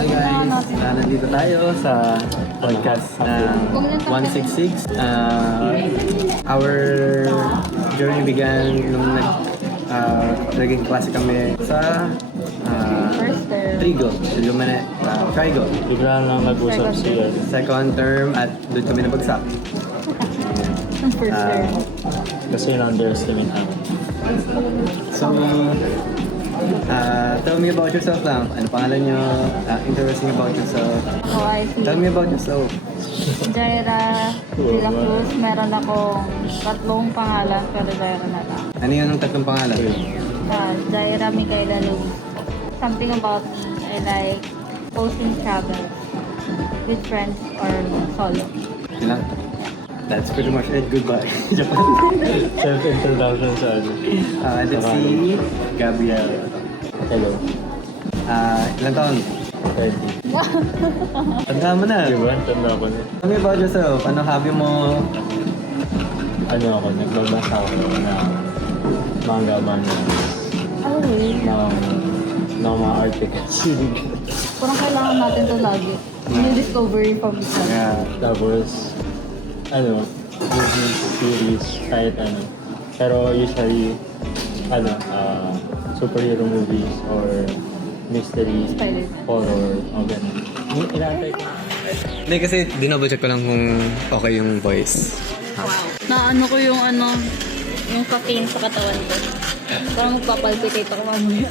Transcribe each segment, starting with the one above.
Hi guys! Nandito tayo sa podcast ng 166. Our journey began nung naging klase kami sa Trigo, Trigo. Bigla lang nag-usap siya. Second term at doon kami nabagsak. First term. Kasi na-underestimate namin. So, tell me about yourself lang. Ano pangalan nyo? Interesting about yourself. Oh, I see. Tell me about yourself. Jaira De La Cruz. Meron akong tatlong pangalan pero Jaira na lang. Ano yun ang tatlong pangalan? Jaira Micaela Luis. Something about me, I like posting travels with friends or solo. Yun lang. That's pretty much it. Goodbye. Self-introduction sa ano. Let's see. Gabriel. Hello. Ilang taon? 30. Tanda mo na. Diba? Tanda ko na. Tell me about yourself. Anong hobby mo? Ano ako, nagbabasa ako na manga ng mga articles. Parang kailangan natin to lagi. New discovery from each other. Yeah. Tapos, movies, series, kahit ano. Pero usually, superhero movies or mystery, Spider. horror, o gano'n. Inaantay ko. Hindi kasi dinouble check ko lang kung okay yung voice. Naano ko yung yung caffeine sa katawan ko. Parang magpapalpitate ako mamaya.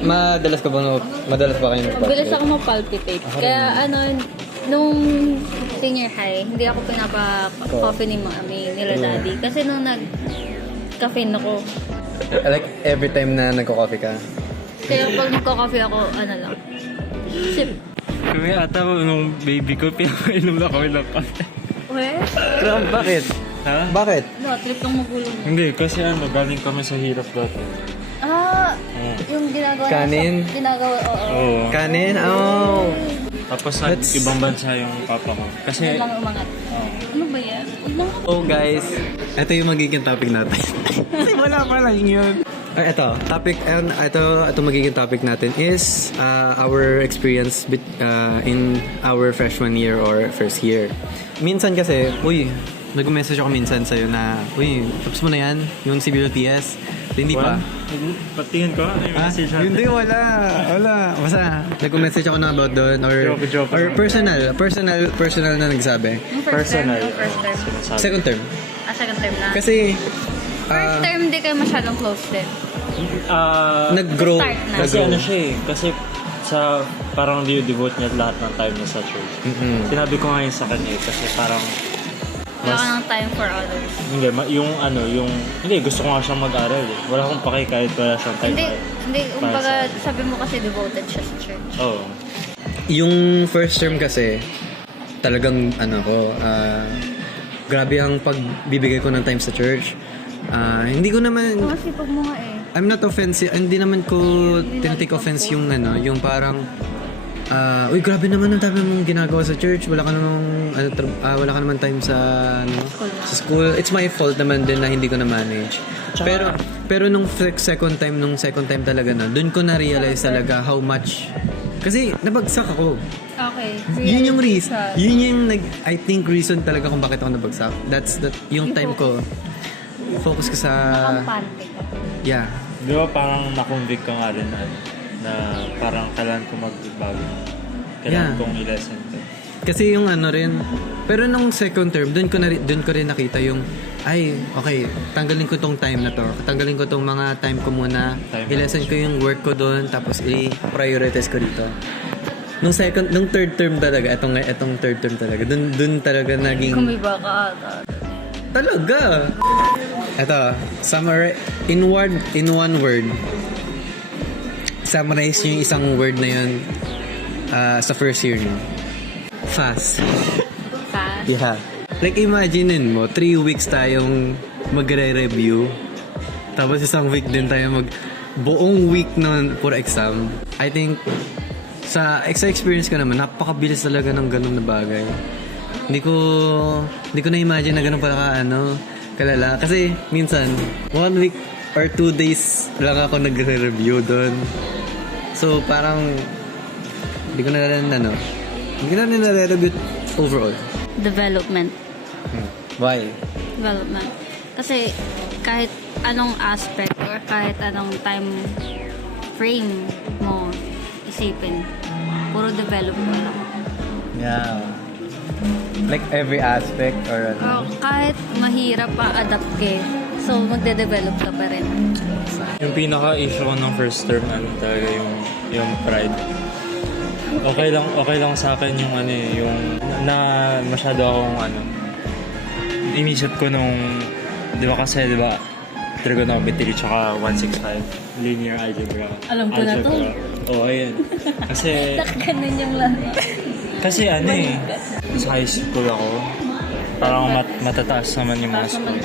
Madalas ba kayo Mabilis ako mapalpitate. Kaya nung senior high, hindi ako pinapa-coffee ni mami, nila daddy. Kasi nung nag-caffeine ako, Like every time na nagko-coffee ka? kaya pag nagko-coffee ako, lang, sip. Kami ata nung baby ko, pinakainom na kami ng kape. Weh? Bakit? Ha? Bakit? Trip ng magulang mo. Hindi, kasi galing kami sa hirap dati. Yung ginagawa Kanin? Ginagawa, oo. Oo. Kanin? Oh! Tapos sa That's- ibang bansa yung papa ko. Kasi, Yan lang umangat. Ano ba yan? Huwag lang. Oh guys, ito yung magiging topic natin. wala pa lang yun. Ito magiging topic natin is our experience in our freshman year or first year. Minsan kasi, nag-message ako minsan sa'yo na, tapos mo na yan, yung civil PS. Hindi pa. Patingin ko, ano yung message natin? Hindi, wala. Basta, nag-message ako na about doon or Joke. personal na nagsabi. Yung first term, yung first term. Second term. Second term na. Kasi, First term, hindi kayo masyadong close din. nag-grow. Start na. Kasi ano siya eh, kasi parang devote niya lahat ng time niya sa church. Sinabi ko nga yun sa kanya eh, kasi parang Wala ka ng time for others. hindi, gusto ko nga siyang mag-aral eh. Wala akong pake kahit wala siyang time. Hindi, kumbaga, sabi mo kasi devoted siya sa church. Oo. Yung first term kasi, talagang grabe ang pagbibigay ko ng time sa church. Hindi ko naman, Masipag mo nga eh. I'm not offensive, hindi naman ko tinitake offense yung yung parang, grabe naman ang dami mong ginagawa sa church, wala ka naman time sa school. It's my fault naman din na hindi ko na manage. Pero nung second time talaga doon ko na realize talaga how much, kasi nabagsak ako. Okay. Yun yung reason. Yun yung I think reason talaga kung bakit ako nabagsak. Yung time ko. Focus ko sa... Nakampante ka. Yeah. Di ba parang nakonvict ka nga rin na parang kailangan ko magbago. Kailangan Yeah. kong i-lesson to. Kasi yung rin. Pero nung second term, doon ko rin nakita yung, okay, tanggalin ko tong time na to. Tanggalin ko tong mga time ko muna. I-lesson ko yung work ko doon. Tapos i-prioritize ko dito. Nung third term talaga, etong third term talaga, doon talaga naging... Kumiba ka ata. Talaga! Ito, in one word, summarize yung isang word na yun sa first year nyo. Fast. Fast? Yeah. Like, imaginein mo, 3 weeks tayong magre-review. Tapos isang week din tayo buong week nun for exam. I think, sa experience ko naman, napakabilis talaga ng ganun na bagay. Hindi ko na-imagine na ganun pala kalala. Kasi minsan, 1 week or 2 days lang ako nagre-review doon. So parang Hindi ko na rin, hindi ko na rin nare-review overall. Development. Why? Development. Kasi kahit anong aspect or kahit anong time frame mo isipin, puro development lang. Yeah. Like every aspect or Kahit mahirap pa adapt ka, so magde-develop ka pa rin. Yung pinaka-issue ko ng first term, talaga yung pride. Okay lang sa akin yung yung na masyado akong inisip ko nung, di ba, trigonometry tsaka 165, linear algebra. Alam ko na to. Oo, ayun. Kasi, Ganun yung laro. kasi sa high school ako, parang matataas naman yung mga school.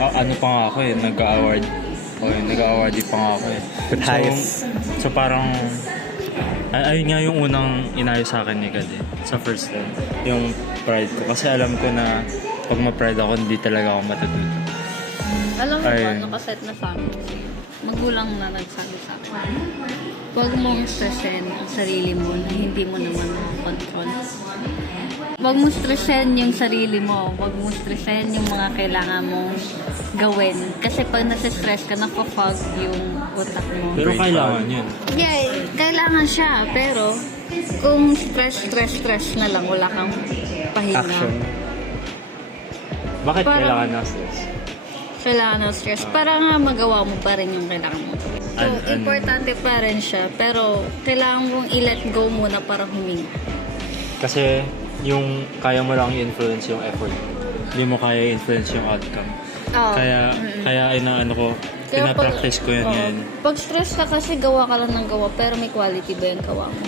Ano pa nga ako nag-award. Nag-award pa nga ako With highest. So parang, ayun nga yung unang inayo sa akin ni God sa first time. Yung pride ko. Kasi alam ko na pag ma-pride ako, hindi talaga ako matututo. Alam mo Ay. ba, nakaset na sa akin. Magulang na nagsabi sa akin. Huwag mong stressin ang sarili mo na hindi mo naman control. Huwag mong stressin yung sarili mo. Huwag mong stressin yung mga kailangan mong gawin. Kasi pag nasa-stress ka, napafog yung utak mo. Pero kailangan yun. Yeah, kailangan siya. Pero kung stress na lang, wala kang pahinga. Action. Bakit Parang- kailangan ng stress? Kailangan ng stress para nga magawa mo pa rin yung kailangan mo. So, importante pa rin siya. Pero kailangan mong i-let go muna para huminga. Kasi yung kaya mo lang i-influence yung effort. Hindi mo kaya i-influence yung outcome. Oo. Kaya inaano ko, Kaya pinapractice ko yun oo. ngayon. Pag stress ka kasi gawa ka lang ng gawa pero may quality ba yung gawa mo?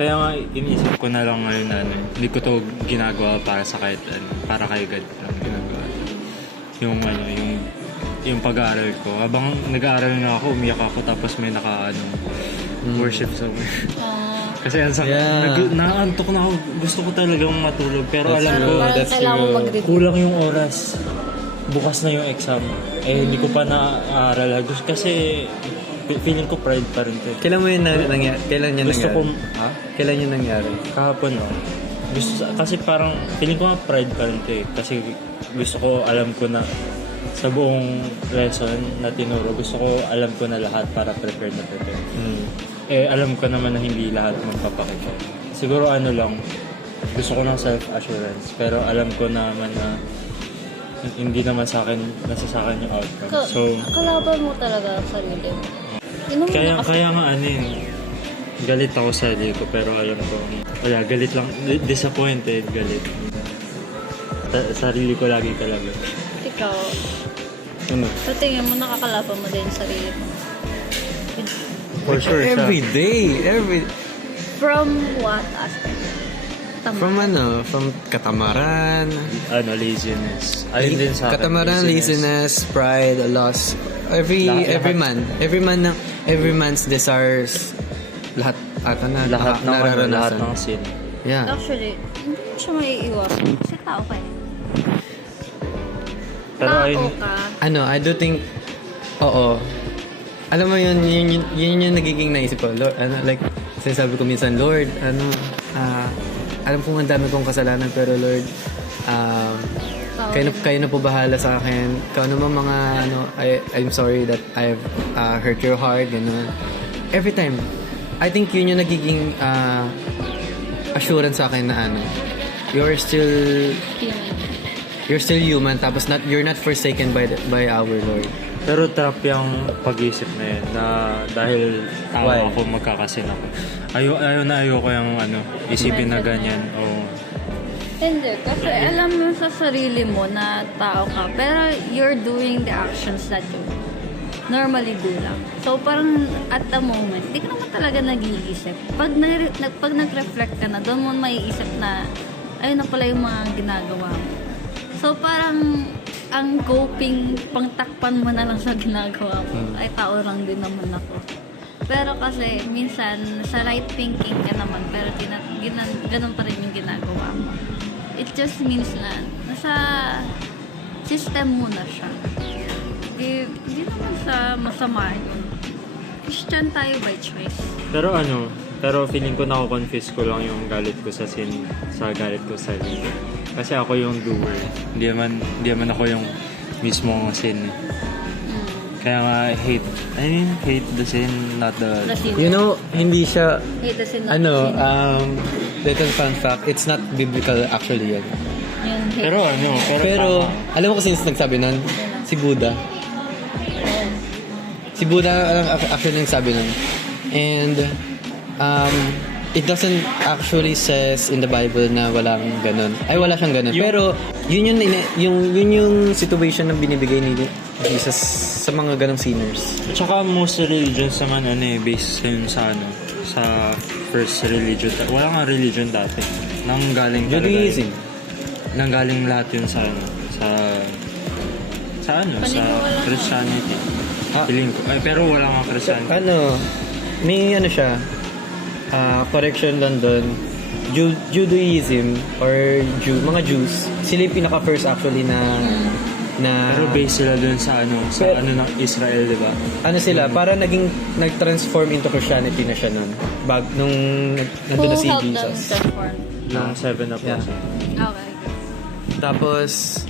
Kaya nga iniisip ko na lang ngayon na hindi ko to ginagawa para sa kahit para kay God lang ginagawa. Yung pag-aaral ko. Habang nag-aaral nga ako, umiyak ako tapos may worship song. Kasi ang sakit. Yeah. Nakaantok na ako. Gusto ko talagang matulog. Pero alam ko, Parang kailangan mo mag-review. kulang yung oras. Bukas na yung exam. Hindi ko pa na-aaral. Kasi feeling ko pride pa rin to. Kailan mo yun nangyari? Kailan yun Gusto ko, nangyari? Kailan yun nangyari? kahapon, no? Kasi parang, feeling ko nga pride pa rin to Kasi gusto ko, alam ko na, sa buong lesson na tinuro, gusto ko, alam ko na lahat para prepared na prepared. Alam ko naman na hindi lahat magpapakita. Siguro lang, gusto ko ng self-assurance. Pero alam ko naman na, hindi naman nasa sa akin yung outcome. So, Kalaban mo talaga ang sarili mo. Yun naman kaya kasi- nga galit ako sa sarili ko pero alam ko wala, galit lang, disappointed, galit. Sarili ko lagi talaga. Ikaw, Ano? sa tingin mo nakakalaban mo din yung sarili mo. For sure siya. Every day. From what aspect? From katamaran. Laziness. Ayun din sa akin. Katamaran, laziness, pride, loss. Every man's desires, lahat Lahat ng nararanasan. sin. Yeah. Actually, hindi mo siya maiiwasan. Kasi tao ka Pero Tao ayun, ka. I do think, oo. Alam mo yun yung nagiging naisip ko. Lord, like, sinasabi ko minsan, Lord, alam kong ang dami kong kasalanan, pero Lord, kayo na po bahala sa akin. Kung ano man mga, I'm sorry that I've hurt your heart, gano'n. Every time, I think yun yung nagiging assurance sa akin na you're still human, tapos you're not forsaken by our Lord. pero trap yung pag-isip na yun na dahil tao Why? ako, magkakasin ako. Ayaw ko yung isipin na ganyan. Oo. Hindi, kasi alam mo sa sarili mo na tao ka, pero you're doing the actions that you normally do lang. So, parang at the moment, di ka naman talaga nag-iisip. Pag nag-reflect ka na, doon mo maiisip na, ayun na pala yung mga ginagawa mo. So, parang ang coping, pangtakpan mo na lang sa ginagawa mo. Ay, tao lang din naman ako. Pero kasi, minsan, sa right thinking ka naman, pero ganun pa rin yung ginagawa mo. It just means na, nasa system mo na siya. Hindi naman sa masama yun. Christian tayo by choice. Pero Pero feeling ko nako-confuse ko lang yung galit ko sa sin, sa galit ko sa sin. Kasi ako yung doer. Hindi naman ako yung mismo sin. Kaya nga, hate the sin, not the... The sin. You know, hindi siya, Hate the sin, not the sin. little fun fact, it's not biblical actually yan. Yung hate. Pero, alam mo kung sino nagsabi nun? Si Buddha. Si Buddha actually nagsabi nun. And, it doesn't actually says in the Bible na walang ganun. Ay, wala siyang ganun. Pero, yun yung situation na binibigay ni Jesus sa mga ganung sinners. At saka most religions naman based yun sa sa first religion. Wala nga religion dati. Nanggaling Judaism. Nanggaling lahat yun sa sa Christianity. Feeling ko. Ay, pero wala nga Christianity. May siya, correction lang doon. Judaism or mga Jews, sila yung pinaka-first actually na Pero based sila dun sa ng Israel, di ba? Sila, para nag-transform into Christianity na siya nun. Nung nandun na si Who helped them Jesus. transform? Ng 7 up. Yeah. Okay. Tapos,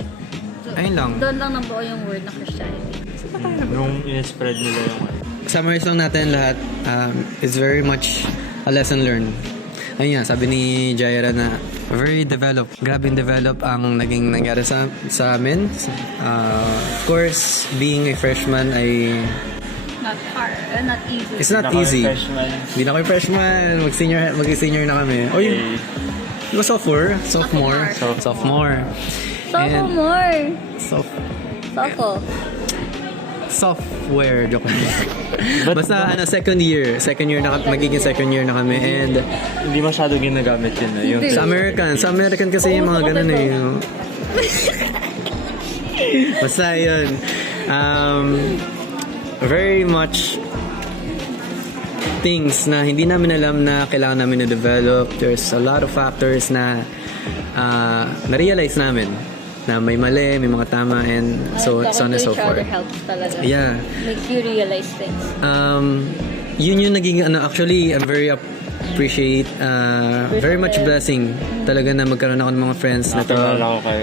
ayun lang. Doon lang nabuo yung word na Christianity. Nung in-spread nila yung Summarize lang natin lahat. It's very much a lesson learned. Ayun nga, sabi ni Jaira na very developed. Grabing develop ang naging nangyari sa amin. Of course, being a freshman ay... Not hard. Not easy. It's not easy. Hindi na ako freshman. Mag-senior na kami. O yun. Di ba sophomore? Sophomore. Sophomore. Software. Joke. Basta second year magiging second year na kami, and hindi masyado ginagamit yun. Yung sa American kasi yung mga ganun eh. Basta yun. Very much things na hindi namin alam na kailangan namin na-develop. There's a lot of factors na na-realize namin na may mali, may mga tama, and so on and so forth. Helps talaga. Yeah. Makes you realize things. Yun yung naging actually I'm very appreciate very much blessing talaga na magkaroon ako ng mga friends na to.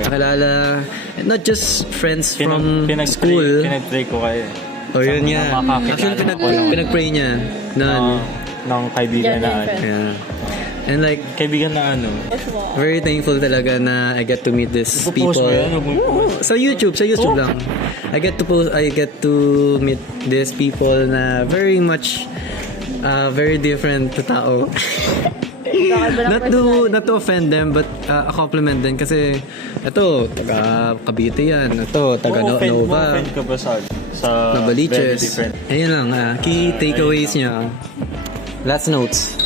Nakilala not just friends from school. Pinag-pray ko kayo. Oh, yun nga. Actually pinag-pray niya ng kaibigan na Yeah. And like, kaibigan na very thankful talaga na I get to meet these people. Sa YouTube lang. I get to meet these people na very much very different na tao. not to offend them, but a compliment din kasi ito taga Cavite yan, ito taga Nova. Offend ka ba sa Novaliches. Ayun lang, key takeaways niya. Last notes.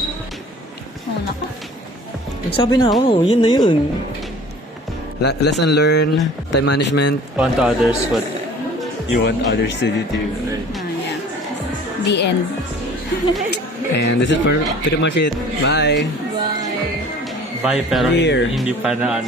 Nagsabi na ako, yun na yun. Lesson learned, time management. Want others what you want others to do to you, right? Yeah. The end. And this is pretty much it. Bye. Bye. Bye, pero hindi pa na